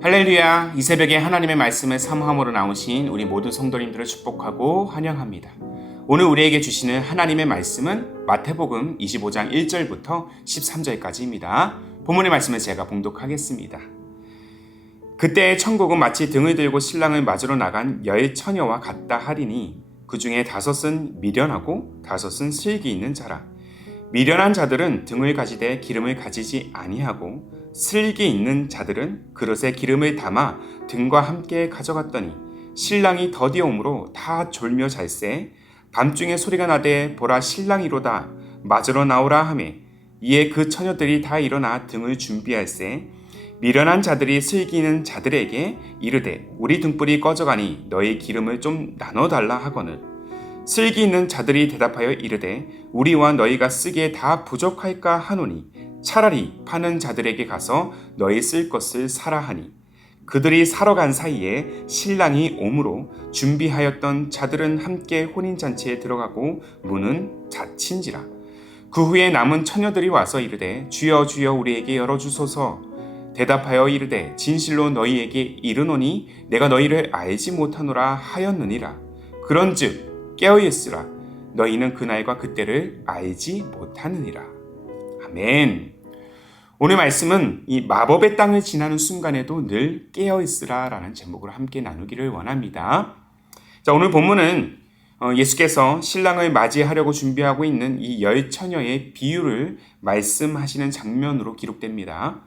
할렐루야, 이 새벽에 하나님의 말씀을 사모함으로 나오신 우리 모든 성도님들을 축복하고 환영합니다. 오늘 우리에게 주시는 하나님의 말씀은 마태복음 25장 1절부터 13절까지입니다. 본문의 말씀을 제가 봉독하겠습니다. 그때 천국은 마치 등을 들고 신랑을 맞으러 나간 10처녀와 같다 하리니 그 중에 5은 미련하고 5은 슬기 있는 자라. 미련한 자들은 등을 가지되 기름을 가지지 아니하고 슬기 있는 자들은 그릇에 기름을 담아 등과 함께 가져갔더니 신랑이 더디어 오므로 다 졸며 잘세. 밤중에 소리가 나되 보라 신랑이로다 맞으러 나오라 하매 이에 그 처녀들이 다 일어나 등을 준비할세. 미련한 자들이 슬기 있는 자들에게 이르되 우리 등불이 꺼져가니 너희 기름을 좀 나눠달라 하거늘 슬기 있는 자들이 대답하여 이르되 우리와 너희가 쓰기에 다 부족할까 하노니 차라리 파는 자들에게 가서 너희 쓸 것을 사라 하니 그들이 사러 간 사이에 신랑이 오므로 준비하였던 자들은 함께 혼인잔치에 들어가고 문은 닫힌지라. 그 후에 남은 처녀들이 와서 이르되 주여 주여 우리에게 열어주소서. 대답하여 이르되 진실로 너희에게 이르노니 내가 너희를 알지 못하노라 하였느니라. 그런즉 깨어있으라. 너희는 그날과 그때를 알지 못하느니라. 아멘. 오늘 말씀은 이 마법의 땅을 지나는 순간에도 늘 깨어있으라 라는 제목으로 함께 나누기를 원합니다. 자, 오늘 본문은 예수께서 신랑을 맞이하려고 준비하고 있는 이 10처녀의 비유를 말씀하시는 장면으로 기록됩니다.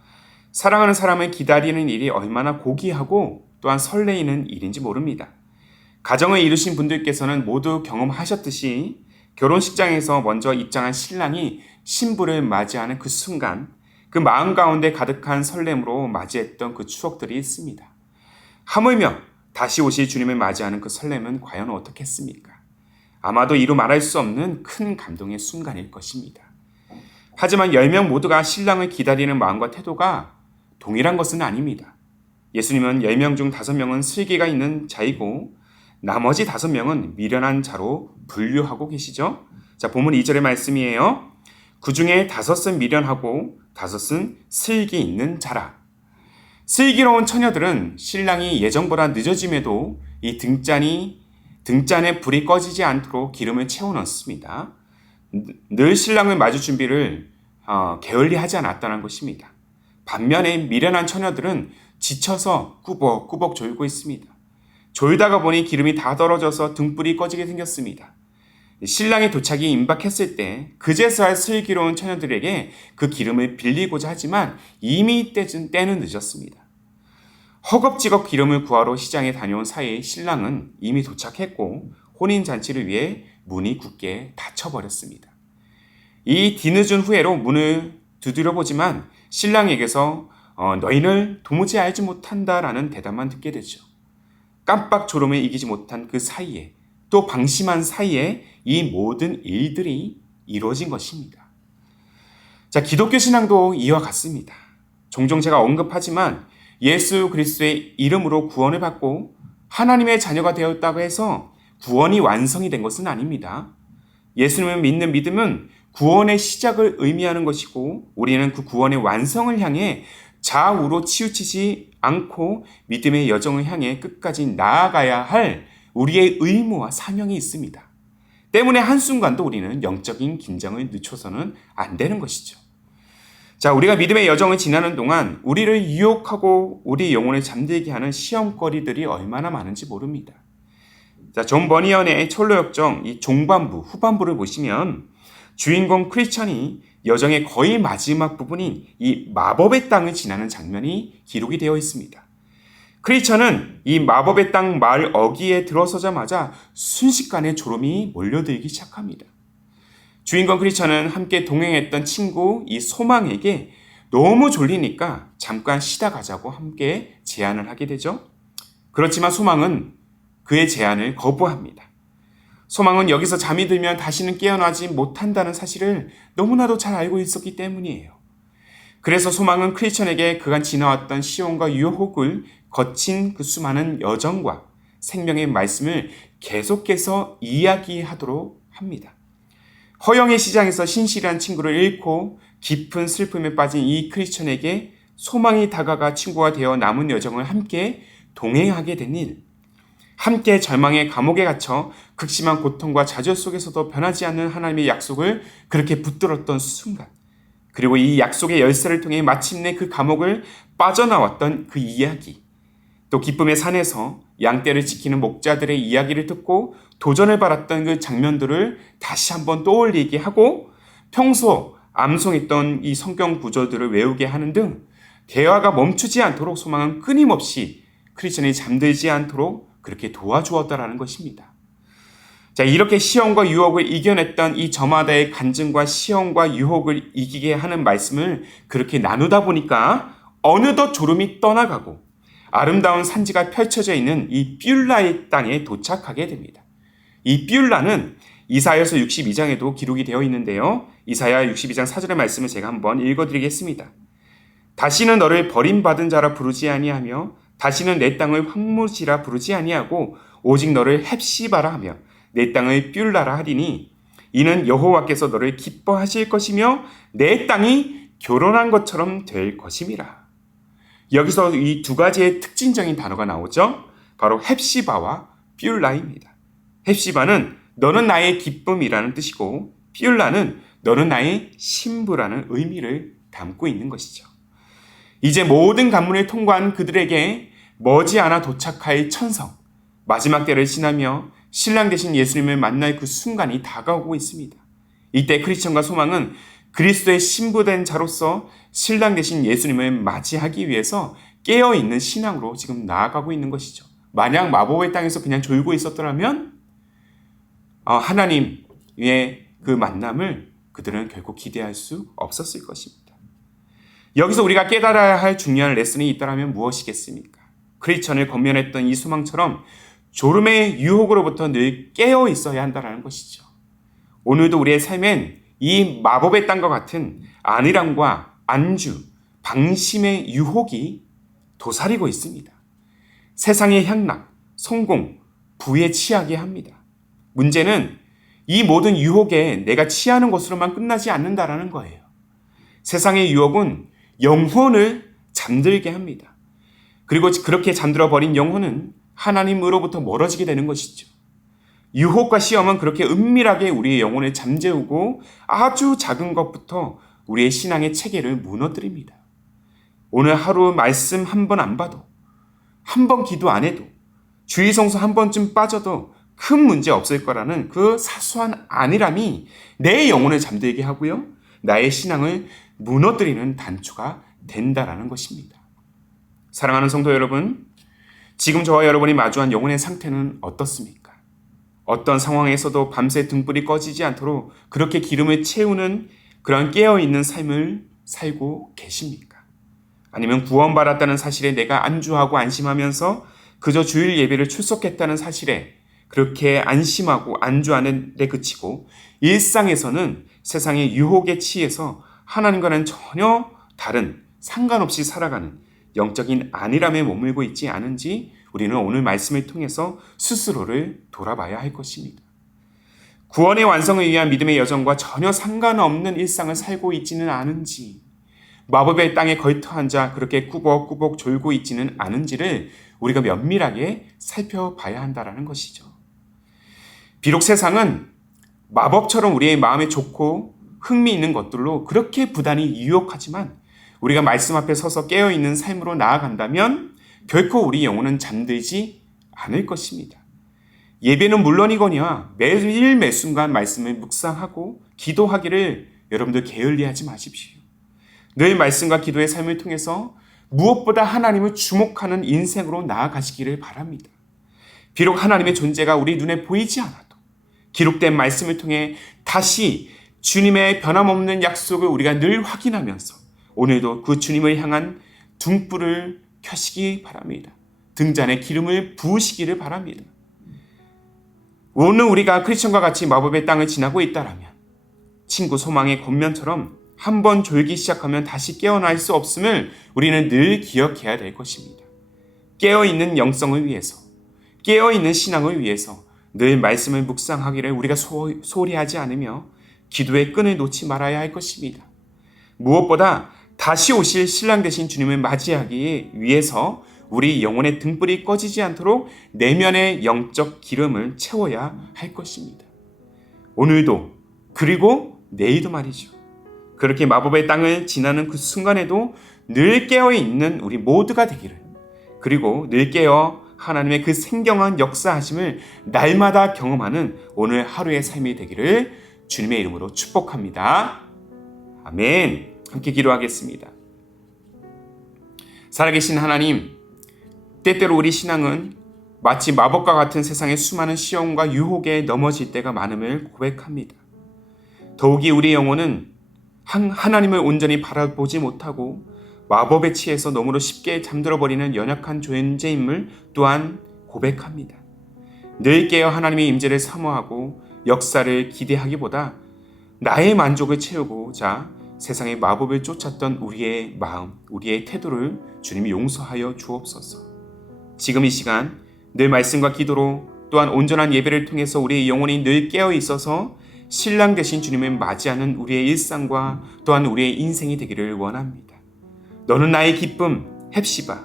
사랑하는 사람을 기다리는 일이 얼마나 고귀하고 또한 설레이는 일인지 모릅니다. 가정을 이루신 분들께서는 모두 경험하셨듯이 결혼식장에서 먼저 입장한 신랑이 신부를 맞이하는 그 순간, 그 마음 가운데 가득한 설렘으로 맞이했던 그 추억들이 있습니다. 하물며 다시 오실 주님을 맞이하는 그 설렘은 과연 어떻겠습니까? 아마도 이루 말할 수 없는 큰 감동의 순간일 것입니다. 하지만 10명 모두가 신랑을 기다리는 마음과 태도가 동일한 것은 아닙니다. 예수님은 10명 중 5명은 슬기가 있는 자이고 나머지 5명은 미련한 자로 분류하고 계시죠? 자, 본문 2절의 말씀이에요. 그 중에 5은 미련하고 5은 슬기 있는 자라. 슬기로운 처녀들은 신랑이 예정보다 늦어짐에도 이 등잔에 불이 꺼지지 않도록 기름을 채워 넣습니다. 늘 신랑을 맞을 준비를 게을리하지 않았다는 것입니다. 반면에 미련한 처녀들은 지쳐서 꾸벅꾸벅 졸고 있습니다. 졸다가 보니 기름이 다 떨어져서 등불이 꺼지게 생겼습니다. 신랑의 도착이 임박했을 때 그제서야 슬기로운 처녀들에게 그 기름을 빌리고자 하지만 이미 때는 늦었습니다. 허겁지겁 기름을 구하러 시장에 다녀온 사이에 신랑은 이미 도착했고 혼인잔치를 위해 문이 굳게 닫혀버렸습니다. 이 뒤늦은 후회로 문을 두드려보지만 신랑에게서 너희를 도무지 알지 못한다라는 대답만 듣게 되죠. 깜빡 졸음을 이기지 못한 그 사이에 또 방심한 사이에 이 모든 일들이 이루어진 것입니다. 자, 기독교 신앙도 이와 같습니다. 종종 제가 언급하지만 예수 그리스도의 이름으로 구원을 받고 하나님의 자녀가 되었다고 해서 구원이 완성이 된 것은 아닙니다. 예수님을 믿는 믿음은 구원의 시작을 의미하는 것이고 우리는 그 구원의 완성을 향해 좌우로 치우치지 않고 믿음의 여정을 향해 끝까지 나아가야 할 우리의 의무와 사명이 있습니다. 때문에 한순간도 우리는 영적인 긴장을 늦춰서는 안 되는 것이죠. 자, 우리가 믿음의 여정을 지나는 동안 우리를 유혹하고 우리 영혼을 잠들게 하는 시험거리들이 얼마나 많은지 모릅니다. 자, 존 버니언의 철로역정 이 종반부, 후반부를 보시면 주인공 크리스천이 여정의 거의 마지막 부분인 이 마법의 땅을 지나는 장면이 기록이 되어 있습니다. 크리스천은 이 마법의 땅 마을 어귀에 들어서자마자 순식간에 졸음이 몰려들기 시작합니다. 주인공 크리스천은 함께 동행했던 친구 이 소망에게 너무 졸리니까 잠깐 쉬다 가자고 함께 제안을 하게 되죠. 그렇지만 소망은 그의 제안을 거부합니다. 소망은 여기서 잠이 들면 다시는 깨어나지 못한다는 사실을 너무나도 잘 알고 있었기 때문이에요. 그래서 소망은 크리스천에게 그간 지나왔던 시험과 유혹을 거친 그 수많은 여정과 생명의 말씀을 계속해서 이야기하도록 합니다. 허영의 시장에서 신실한 친구를 잃고 깊은 슬픔에 빠진 이 크리스천에게 소망이 다가가 친구가 되어 남은 여정을 함께 동행하게 된 일, 함께 절망의 감옥에 갇혀 극심한 고통과 좌절 속에서도 변하지 않는 하나님의 약속을 그렇게 붙들었던 순간, 그리고 이 약속의 열쇠를 통해 마침내 그 감옥을 빠져나왔던 그 이야기, 또 기쁨의 산에서 양떼를 지키는 목자들의 이야기를 듣고 도전을 받았던 그 장면들을 다시 한번 떠올리게 하고 평소 암송했던 이 성경 구절들을 외우게 하는 등 대화가 멈추지 않도록 소망은 끊임없이 크리스천이 잠들지 않도록 그렇게 도와주었다라는 것입니다. 자, 이렇게 시험과 유혹을 이겨냈던 이 저마다의 간증과 시험과 유혹을 이기게 하는 말씀을 그렇게 나누다 보니까 어느덧 졸음이 떠나가고 아름다운 산지가 펼쳐져 있는 이 뷸라의 땅에 도착하게 됩니다. 이 뷸라는 이사야서 62장에도 기록이 되어 있는데요. 이사야 62장 4절의 말씀을 제가 한번 읽어드리겠습니다. 다시는 너를 버림받은 자라 부르지 아니하며 다시는 내 땅을 황무지라 부르지 아니하고 오직 너를 헵시바라 하며 내 땅을 뷸라라 하리니 이는 여호와께서 너를 기뻐하실 것이며 내 땅이 결혼한 것처럼 될 것임이라. 여기서 이 두 가지의 특징적인 단어가 나오죠. 바로 헵시바와 뷸라입니다. 헵시바는 너는 나의 기쁨이라는 뜻이고 뷸라는 너는 나의 신부라는 의미를 담고 있는 것이죠. 이제 모든 관문을 통과한 그들에게 머지않아 도착할 천성, 마지막 때를 지나며 신랑 되신 예수님을 만날 그 순간이 다가오고 있습니다. 이때 크리스천과 소망은 그리스도의 신부된 자로서 신랑 되신 예수님을 맞이하기 위해서 깨어있는 신앙으로 지금 나아가고 있는 것이죠. 만약 마법의 땅에서 그냥 졸고 있었더라면 하나님의 그 만남을 그들은 결코 기대할 수 없었을 것입니다. 여기서 우리가 깨달아야 할 중요한 레슨이 있다면 무엇이겠습니까? 크리스천을 권면했던 이 소망처럼 졸음의 유혹으로부터 늘 깨어 있어야 한다는 것이죠. 오늘도 우리의 삶엔 이 마법의 땅과 같은 안일함과 안주, 방심의 유혹이 도사리고 있습니다. 세상의 향락, 성공, 부에 취하게 합니다. 문제는 이 모든 유혹에 내가 취하는 것으로만 끝나지 않는다라는 거예요. 세상의 유혹은 영혼을 잠들게 합니다. 그리고 그렇게 잠들어 버린 영혼은 하나님으로부터 멀어지게 되는 것이죠. 유혹과 시험은 그렇게 은밀하게 우리의 영혼을 잠재우고 아주 작은 것부터 우리의 신앙의 체계를 무너뜨립니다. 오늘 하루 말씀 한 번 안 봐도, 한 번 기도 안 해도, 주일 성수 한 번쯤 빠져도 큰 문제 없을 거라는 그 사소한 안일함이 내 영혼을 잠들게 하고요. 나의 신앙을 무너뜨리는 단초가 된다라는 것입니다. 사랑하는 성도 여러분, 지금 저와 여러분이 마주한 영혼의 상태는 어떻습니까? 어떤 상황에서도 밤새 등불이 꺼지지 않도록 그렇게 기름을 채우는 그런 깨어있는 삶을 살고 계십니까? 아니면 구원받았다는 사실에 내가 안주하고 안심하면서 그저 주일 예배를 출석했다는 사실에 그렇게 안심하고 안주하는 데 그치고 일상에서는 세상의 유혹에 취해서 하나님과는 전혀 다른 상관없이 살아가는 영적인 안일함에 머물고 있지 않은지 우리는 오늘 말씀을 통해서 스스로를 돌아봐야 할 것입니다. 구원의 완성을 위한 믿음의 여정과 전혀 상관없는 일상을 살고 있지는 않은지, 마법의 땅에 걸터 앉아 그렇게 꾸벅꾸벅 졸고 있지는 않은지를 우리가 면밀하게 살펴봐야 한다는 것이죠. 비록 세상은 마법처럼 우리의 마음에 좋고 흥미있는 것들로 그렇게 부단히 유혹하지만 우리가 말씀 앞에 서서 깨어있는 삶으로 나아간다면 결코 우리 영혼은 잠들지 않을 것입니다. 예배는 물론이거니와 매일 매순간 말씀을 묵상하고 기도하기를 여러분들 게을리하지 마십시오. 늘 말씀과 기도의 삶을 통해서 무엇보다 하나님을 주목하는 인생으로 나아가시기를 바랍니다. 비록 하나님의 존재가 우리 눈에 보이지 않아도 기록된 말씀을 통해 다시 주님의 변함없는 약속을 우리가 늘 확인하면서 오늘도 그 주님을 향한 등불을 켜시기 바랍니다. 등잔에 기름을 부으시기를 바랍니다. 오늘 우리가 크리스천과 같이 마법의 땅을 지나고 있다라면 친구 소망의 권면처럼 한번 졸기 시작하면 다시 깨어날 수 없음을 우리는 늘 기억해야 될 것입니다. 깨어있는 영성을 위해서, 깨어있는 신앙을 위해서 늘 말씀을 묵상하기를 우리가 소홀히 하지 않으며 기도의 끈을 놓지 말아야 할 것입니다. 무엇보다 다시 오실 신랑 되신 주님을 맞이하기 위해서 우리 영혼의 등불이 꺼지지 않도록 내면의 영적 기름을 채워야 할 것입니다. 오늘도 그리고 내일도 말이죠. 그렇게 마법의 땅을 지나는 그 순간에도 늘 깨어있는 우리 모두가 되기를, 그리고 늘 깨어 하나님의 그 생경한 역사하심을 날마다 경험하는 오늘 하루의 삶이 되기를 주님의 이름으로 축복합니다. 아멘. 함께 기도하겠습니다. 살아계신 하나님, 때때로 우리 신앙은 마치 마법과 같은 세상의 수많은 시험과 유혹에 넘어질 때가 많음을 고백합니다. 더욱이 우리 영혼은 하나님을 온전히 바라보지 못하고 마법에 취해서 너무도 쉽게 잠들어버리는 연약한 존재임을 또한 고백합니다. 늘 깨어 하나님의 임재를 사모하고 역사를 기대하기보다 나의 만족을 채우고자 세상의 마법을 쫓았던 우리의 마음, 우리의 태도를 주님이 용서하여 주옵소서. 지금 이 시간 늘 말씀과 기도로 또한 온전한 예배를 통해서 우리의 영혼이 늘 깨어 있어서 신랑 되신 주님을 맞이하는 우리의 일상과 또한 우리의 인생이 되기를 원합니다. 너는 나의 기쁨, 헵시바.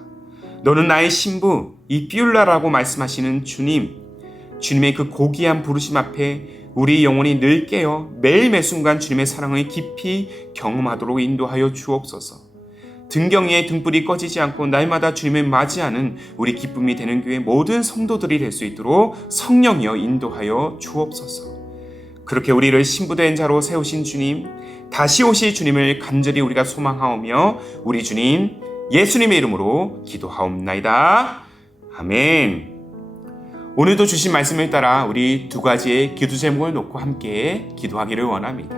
너는 나의 신부, 이 비울라라고 말씀하시는 주님, 주님의 그 고귀한 부르심 앞에 우리 영혼이 늘 깨어 매일 매순간 주님의 사랑을 깊이 경험하도록 인도하여 주옵소서. 등경 위에 등불이 꺼지지 않고 날마다 주님을 맞이하는 우리 기쁨이 되는 교회 모든 성도들이 될 수 있도록 성령이여 인도하여 주옵소서. 그렇게 우리를 신부된 자로 세우신 주님, 다시 오실 주님을 간절히 우리가 소망하오며 우리 주님 예수님의 이름으로 기도하옵나이다. 아멘. 오늘도 주신 말씀을 따라 우리 두 가지의 기도 제목을 놓고 함께 기도하기를 원합니다.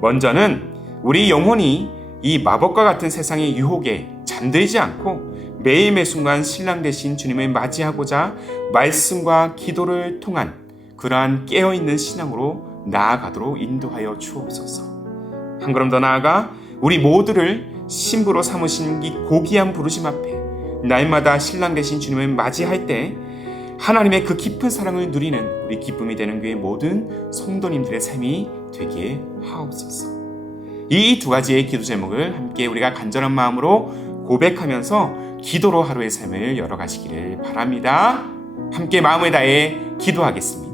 먼저는 우리 영혼이 이 마법과 같은 세상의 유혹에 잠들지 않고 매일 매순간 신랑 되신 주님을 맞이하고자 말씀과 기도를 통한 그러한 깨어있는 신앙으로 나아가도록 인도하여 주옵소서. 한 걸음 더 나아가 우리 모두를 신부로 삼으신 이 고귀한 부르심 앞에 날마다 신랑 되신 주님을 맞이할 때 하나님의 그 깊은 사랑을 누리는 우리 기쁨이 되는 교회 모든 성도님들의 삶이 되게 하옵소서. 이 두 가지의 기도 제목을 함께 우리가 간절한 마음으로 고백하면서 기도로 하루의 삶을 열어가시기를 바랍니다. 함께 마음을 다해 기도하겠습니다.